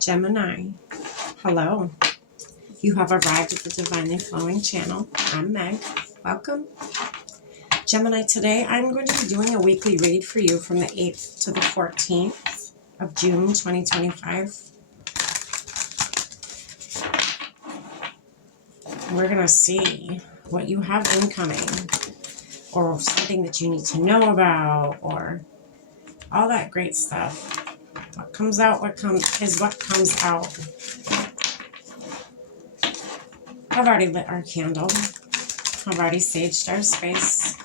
Gemini, hello. You have arrived at the Divinely Flowing channel. I'm Meg. Welcome. Gemini, today I'm going to be doing a weekly read for you from the 8th to the 14th of June 2025. We're going to see what you have incoming, or something that you need to know about, or all that great stuff. What comes out, what comes out. I've already lit our candle. I've already saged our space.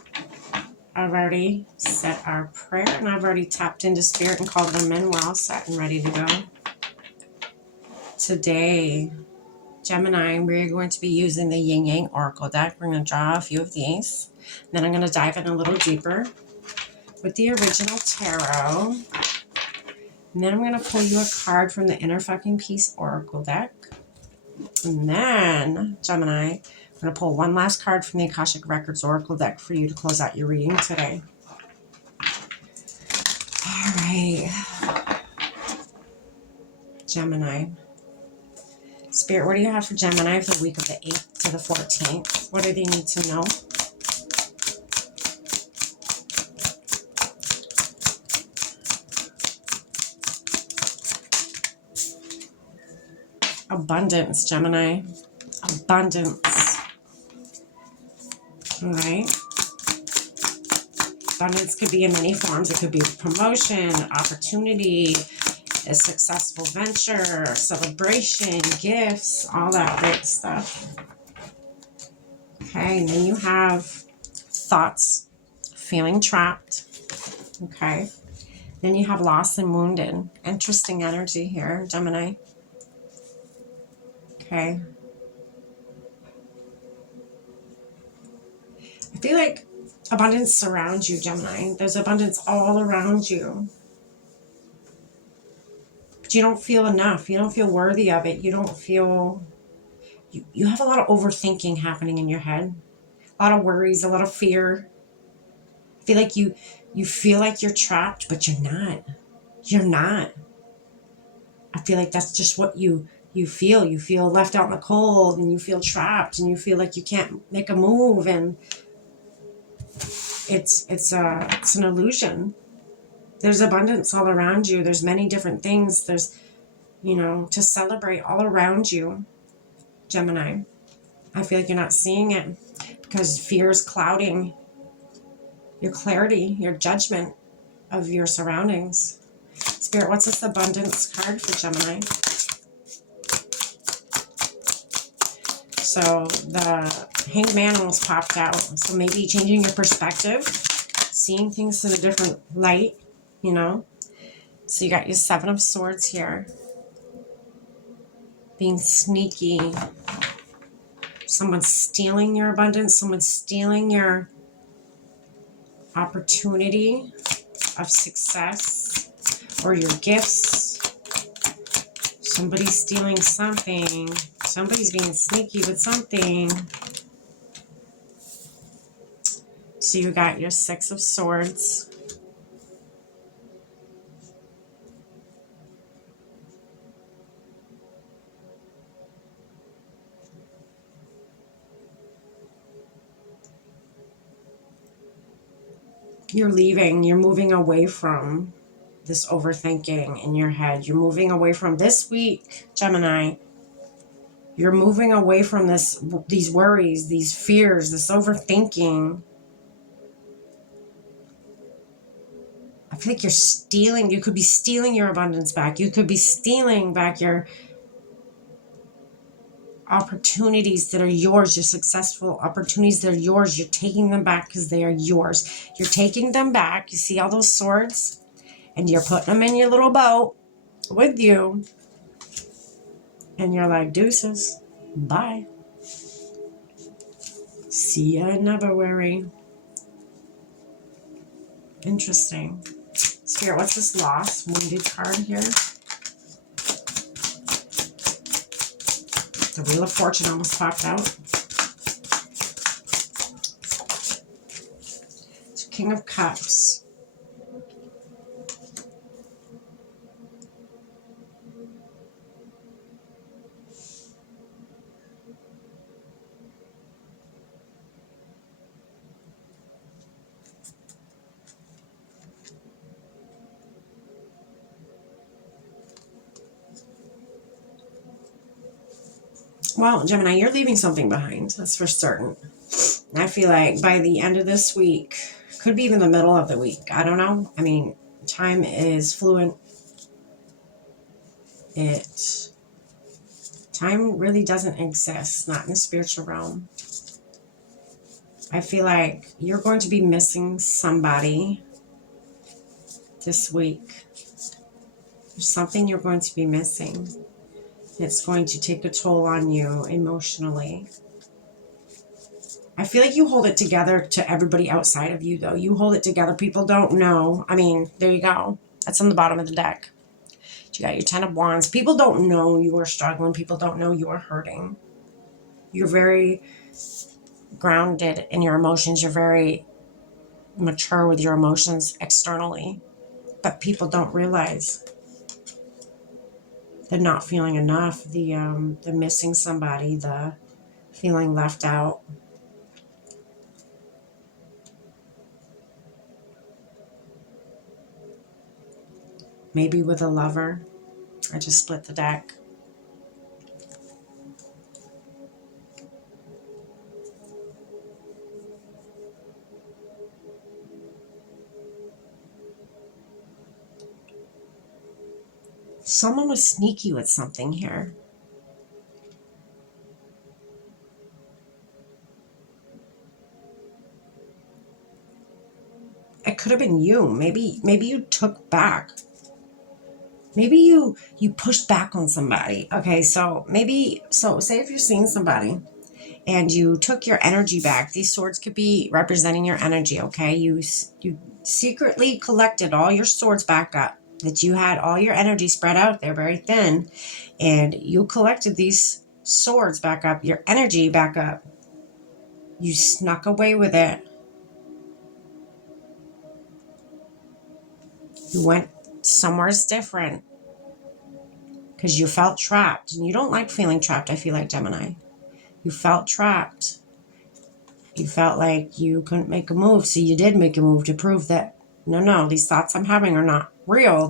I've already said our prayer, and I've already tapped into spirit and called them in. We're all set and ready to go. Today, Gemini, we're going to be using the Yin Yang Oracle deck. We're going to draw a few of these. And then I'm going to dive in a little deeper with the original tarot. And then I'm going to pull you a card from the Inner Fucking Peace Oracle deck. And then, Gemini, I'm going to pull one last card from the Akashic Records Oracle deck for you to close out your reading today. All right. Gemini. Spirit, what do you have for Gemini for the week of the 8th to the 14th? What do they need to know? Abundance, Gemini. Abundance. All right. Abundance could be in many forms. It could be promotion, opportunity, a successful venture, celebration, gifts, all that great stuff. Okay, and then you have thoughts, feeling trapped. Okay. Then you have lost and wounded. Interesting energy here, Gemini. Okay. I feel like abundance surrounds you, Gemini. There's abundance all around you. But you don't feel enough. You don't feel worthy of it. You don't feel... You have a lot of overthinking happening in your head. A lot of worries, a lot of fear. I feel like you feel like you're trapped, but you're not. You're not. I feel like that's just what you feel. You feel left out in the cold, and you feel trapped, and you feel like you can't make a move, and it's an illusion. There's abundance all around you. There's many different things. There's, to celebrate all around you, Gemini. I feel like you're not seeing it because fear is clouding your clarity, your judgment of your surroundings. Spirit, what's this abundance card for Gemini? So the Hanged Man almost popped out. So maybe changing your perspective, seeing things in a different light, So you got your 7 of Swords here. Being sneaky. Someone's stealing your abundance. Someone's stealing your opportunity of success or your gifts. Somebody's stealing something. Somebody's being sneaky with something. So you got your 6 of Swords. You're leaving. You're moving away from this overthinking in your head. You're moving away from this week, Gemini. You're moving away from these worries, these fears, this overthinking. I feel like you're stealing. You could be stealing your abundance back. You could be stealing back your opportunities that are yours, your successful opportunities that are yours. You're taking them back because they are yours. You're taking them back. You see all those swords? And you're putting them in your little boat with you. And you're like, deuces. Bye. See ya never worry. Interesting. Spirit, what's this lost, wounded card here? The Wheel of Fortune almost popped out. It's King of Cups. Well, Gemini, you're leaving something behind. That's for certain. I feel like by the end of this week, could be even the middle of the week. I don't know. I mean, time is fluent. Time really doesn't exist, not in the spiritual realm. I feel like you're going to be missing somebody this week. There's something you're going to be missing. It's going to take a toll on you emotionally. I feel like you hold it together to everybody outside of you, though. You hold it together. People don't know. I mean, there you go. That's on the bottom of the deck. You got your 10 of Wands. People don't know you are struggling. People don't know you are hurting. You're very grounded in your emotions. You're very mature with your emotions externally. But people don't realize the not feeling enough, the missing somebody, the feeling left out. Maybe with a lover. I just split the deck. Someone was sneaky with something here. It could have been you. Maybe you took back. Maybe you pushed back on somebody. Okay, so say if you're seeing somebody and you took your energy back. These swords could be representing your energy, okay? You secretly collected all your swords back up. That you had all your energy spread out there very thin, and you collected these swords back up, your energy back up. You snuck away with it. You went somewhere different because you felt trapped. And you don't like feeling trapped, I feel like, Gemini. You felt trapped. You felt like you couldn't make a move, so you did make a move to prove that, no, these thoughts I'm having are not real.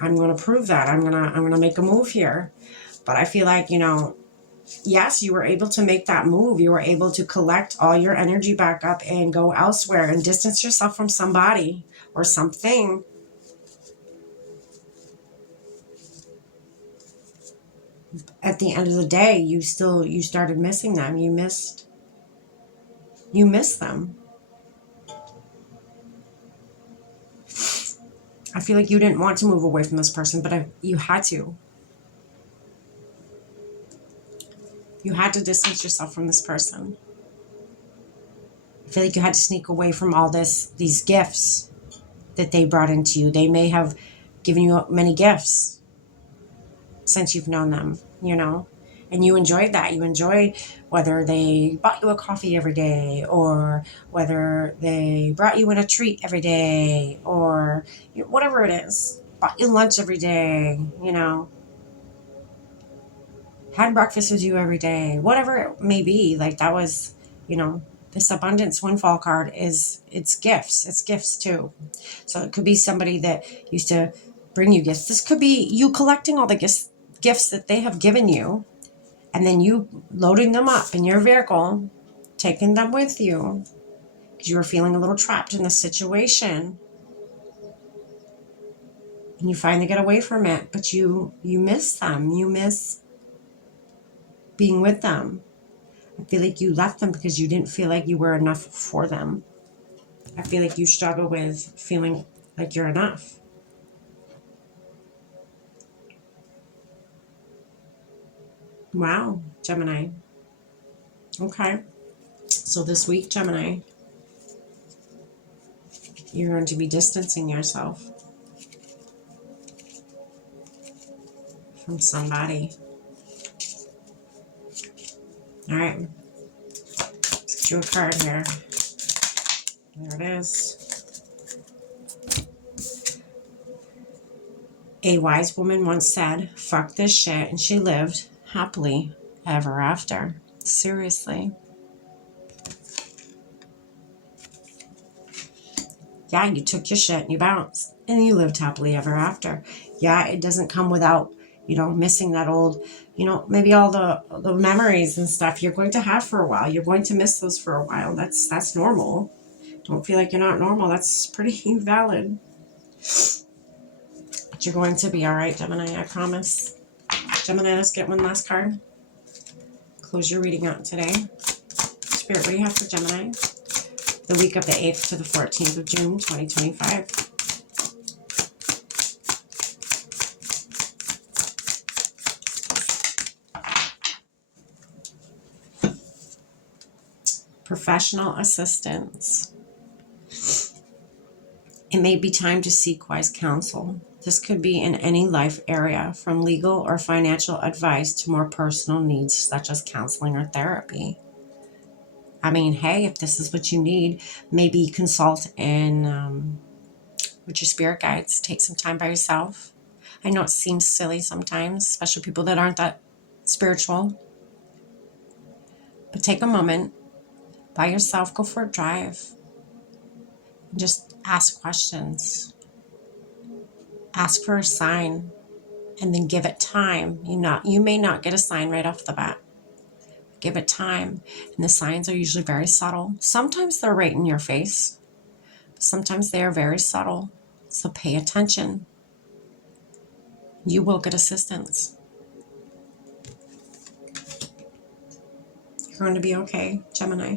I'm going to prove that. I'm going to make a move here. But I feel like, yes, you were able to make that move. You were able to collect all your energy back up and go elsewhere and distance yourself from somebody or something. At the end of the day, you started missing them. You missed them. I feel like you didn't want to move away from this person, but you had to. You had to distance yourself from this person. I feel like you had to sneak away from all these gifts that they brought into you. They may have given you many gifts since you've known them, and you enjoyed that. You enjoyed whether they bought you a coffee every day or whether they brought you in a treat every day or whatever it is, bought you lunch every day, had breakfast with you every day, whatever it may be. Like that was, this abundance windfall card it's gifts too. So it could be somebody that used to bring you gifts. This could be you collecting all the gifts that they have given you, and then you loading them up in your vehicle, taking them with you because you were feeling a little trapped in the situation, and you finally get away from it. But you miss them. You miss being with them. I feel like you left them because you didn't feel like you were enough for them. I feel like you struggle with feeling like you're enough. Wow, Gemini. Okay. So this week, Gemini, you're going to be distancing yourself from somebody. All right. Let's get you a card here. There it is. A wise woman once said, "Fuck this shit," and she lived happily ever after. Seriously. Yeah, you took your shit and you bounced and you lived happily ever after. Yeah, it doesn't come without, missing that old, maybe all the memories and stuff you're going to have for a while. You're going to miss those for a while. That's normal. Don't feel like you're not normal. That's pretty valid. But you're going to be all right, Gemini, I promise. Gemini, let's get one last card. Close your reading out today. Spirit, what do you have for Gemini? The week of the 8th to the 14th of June, 2025. Professional assistance. It may be time to seek wise counsel. This could be in any life area, from legal or financial advice to more personal needs such as counseling or therapy. I mean, hey, if this is what you need, maybe consult with your spirit guides. Take some time by yourself. I know it seems silly sometimes, especially people that aren't that spiritual. But take a moment by yourself, go for a drive, and just ask questions. Ask for a sign, and then give it time. You may not get a sign right off the bat. Give it time. And the signs are usually very subtle. Sometimes they're right in your face. Sometimes they are very subtle. So pay attention. You will get assistance. You're going to be okay, Gemini.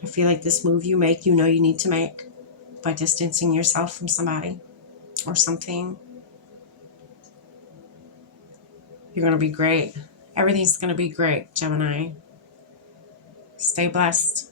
I feel like this move you make, you need to make by distancing yourself from somebody or something. You're going to be great. Everything's going to be great, Gemini. Stay blessed.